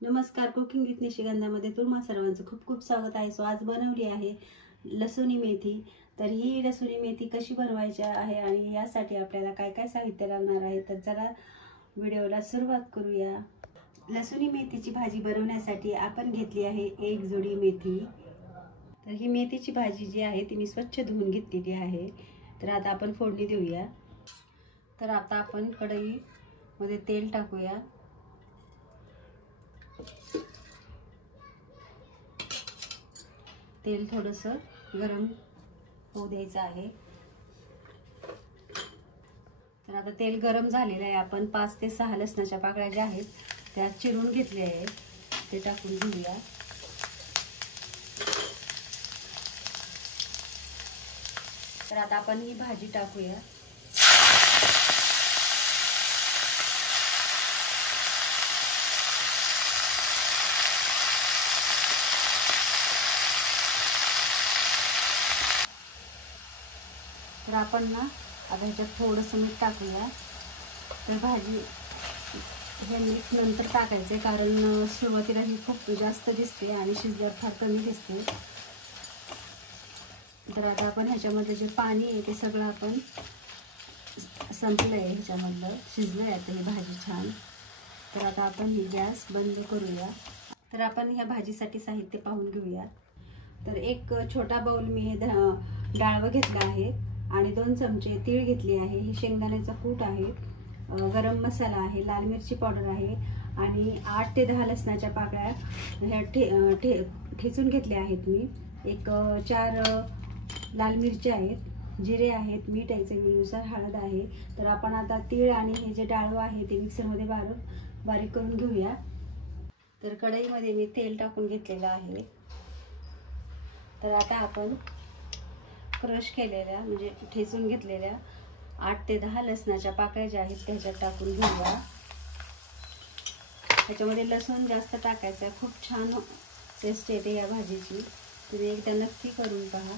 नमस्कार, cooking with निशिगंधामध्ये तुम्हा सर्वांचं खूप खूप स्वागत आहे. सो आज बनवली आहे लसुणी मेथी. तर ही लसुणी मेथी कशी बनवायची आहे आणि यासाठी आपल्याला काय काय साहित्य लागणार आहे, तर चला व्हिडिओला सुरुवात करूया. लसुणी मेथीची भाजी बनवण्यासाठी आपण घेतली आहे एक जुडी मेथी. तर ही मेथीची भाजी जी आहे ती मी स्वच्छ धुवून घेतलेली आहे. तर आता आपण फोडणी देऊया. तर आता आपण कढईमध्ये तेल टाकूया. तेल थोडंसं गरम होऊ द्यायचं आहे. तर आता तेल गरम झालेलं आहे. आपण 5 ते 6 लसणाच्या पाकळ्या ज्या आहेत त्या चिरून घेतल्या आहेत, ते टाकून घेऊया. तर आता आपण ही भाजी टाकूया. तर आपण ना आता ह्याच्यात थोडंसं मीठ टाकूया. तर भाजी हे मीठ नंतर टाकायचं आहे, कारण सुरुवातीला ही खूप जास्त दिसते आणि शिजल्यावर फार कमी दिसते. तर आता आपण ह्याच्यामध्ये जे पाणी आहे ते सगळं आपण संपलं आहे, ह्याच्यामधलं शिजलं आहे ही भाजी छान. तर आता आपण ही गॅस बंद करूया. तर आपण ह्या भाजीसाठी साहित्य पाहून घेऊया. तर एक छोटा बाउल मी डाळवं घेतला आहे आणि 2 चमचे तीळ घेतली आहे. हे शेंगदाण्याचा कूट आहे, गरम मसाला आहे, लाल मिरची पावडर आहे आणि 8 ते 10 लसणाच्या पाकळ्या ह्या ठेचून घेतल्या आहेत मी. एक 4 लाल मिरच्या आहेत, जिरे आहेत, मीठ आहे चवीनुसार, हळद आहे. तर आपण आता तीळ आणि हे जे डाळवं आहे ते मिक्सरमध्ये बारीक करून घेऊया. तर कढईमध्ये मी तेल टाकून घेतलेलं आहे. तर आता आपण क्रश केलेल्या म्हणजे ठेचून घेतलेल्या 8 ते 10 लसणाच्या पाकळ्या ज्या आहेत त्याच्यात टाकून घेऊया. त्याच्यामध्ये लसूण जास्त टाकायचं, खूप छान टेस्ट येते या भाजीची. तुम्ही एकदा नक्की करून पहा.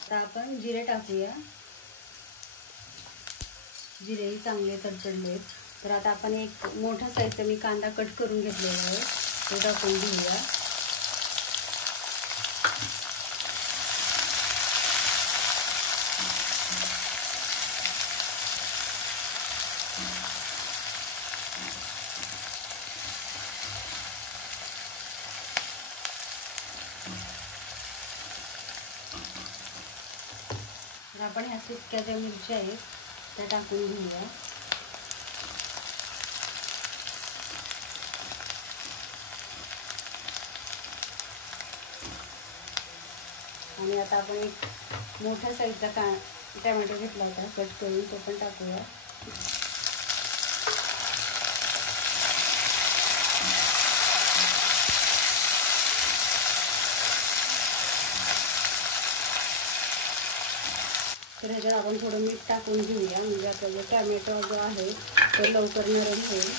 आता आपण जिरे टाकूया. जिरेही चांगले तडतडले. तर आता आपण एक मोठा साईजचा मी कांदा कट करून घेतलेला आहे, तो टाकून घेऊया. तर आपण ह्या सुक्या ज्या मिरच्या आहेत त्या टाकून घेऊया. आणि आता आपण एक मोठ्या साईजचा टोमॅटो घेतला होता कट करून, तो पण टाकूया. तर ह्याच्यात आपण थोडं मीठ टाकून घेऊया, म्हणजे आता जो टोमॅटो जो आहे तो लवकर नरम होईल.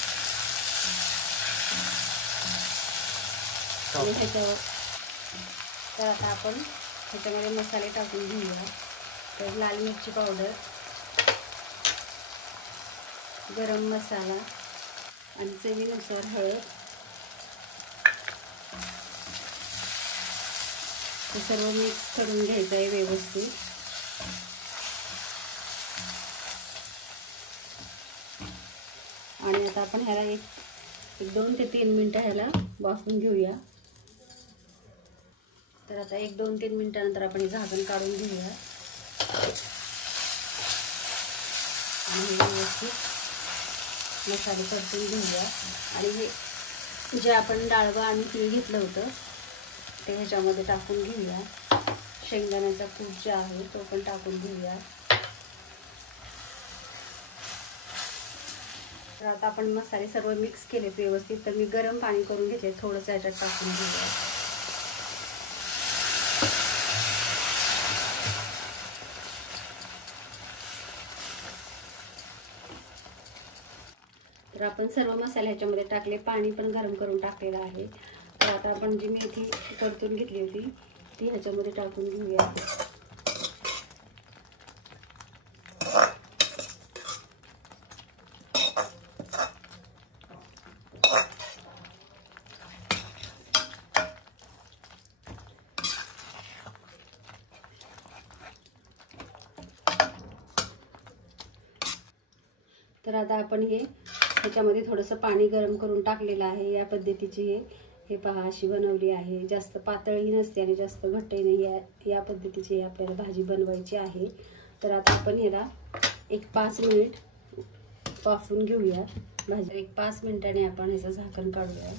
आणि तर आता आपण ह्याच्यामध्ये मसाले टाकून घेऊया. तर लाल मिरची पावडर, गरम मसाला आणि चवीनुसार हळद, हे सर्व मिक्स करून घ्यायचं आहे व्यवस्थित. आणि आता आपण ह्याला एक 2 ते 3 मिनटं ह्याला वाफवून घेऊया. तर आता 1-2-3 मिनिटानंतर आपण हे झाकण काढून घेऊया आणि व्यवस्थित मसाले परतून घेऊया. आणि हे जे आपण डाळवं आणि तीळ घेतलं होतं ते ह्याच्यामध्ये टाकून घेऊया. शेंगदाण्याचा कूट जे आहे तो पण टाकून घेऊया. तर आता आपण मसाले सर्व मिक्स केले व्यवस्थित. तर मी गरम पाणी करून घेतले, थोडंसं ह्याच्यात टाकून घेऊया. तर आपण सर्व मसाले ह्याच्यामध्ये टाकले, पाणी पण गरम करून टाकलेलं आहे. तर आता आपण जी मेथी परतून घेतली होती ती ह्याच्यामध्ये टाकून घेऊया. तर आता आपण ह्याच्यामध्ये थोडंसं पाणी गरम करून टाकलेलं आहे. या पद्धतीची हे पहा अशी बनवली आहे. जास्त पातळही नसते आणि जास्त घट्टही नाही. या पद्धतीची आपल्याला भाजी बनवायची आहे. तर आता आपण ह्याला एक 5 मिनिट वाफवून घेऊया भाजी. एक 5 मिनिटांनी आपण ह्याचं झाकण काढूया.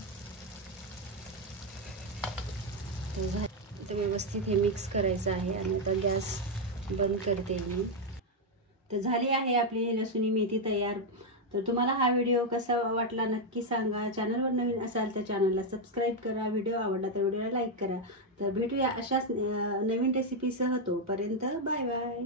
तर व्यवस्थित हे मिक्स करायचं आहे आणि आता गॅस बंद करते मी. तर झाली आहे आपली लसूणी मेथी तयार. तर तुम्हाला हा व्हिडिओ कसा वाटला नक्की सांगा. चॅनलवर नवीन असाल तर चॅनलला सबस्क्राईब करा. व्हिडिओ आवडला तर व्हिडिओला लाईक करा. तर भेटूया अशाच नवीन रेसिपीसह. तोपर्यंत बाय बाय.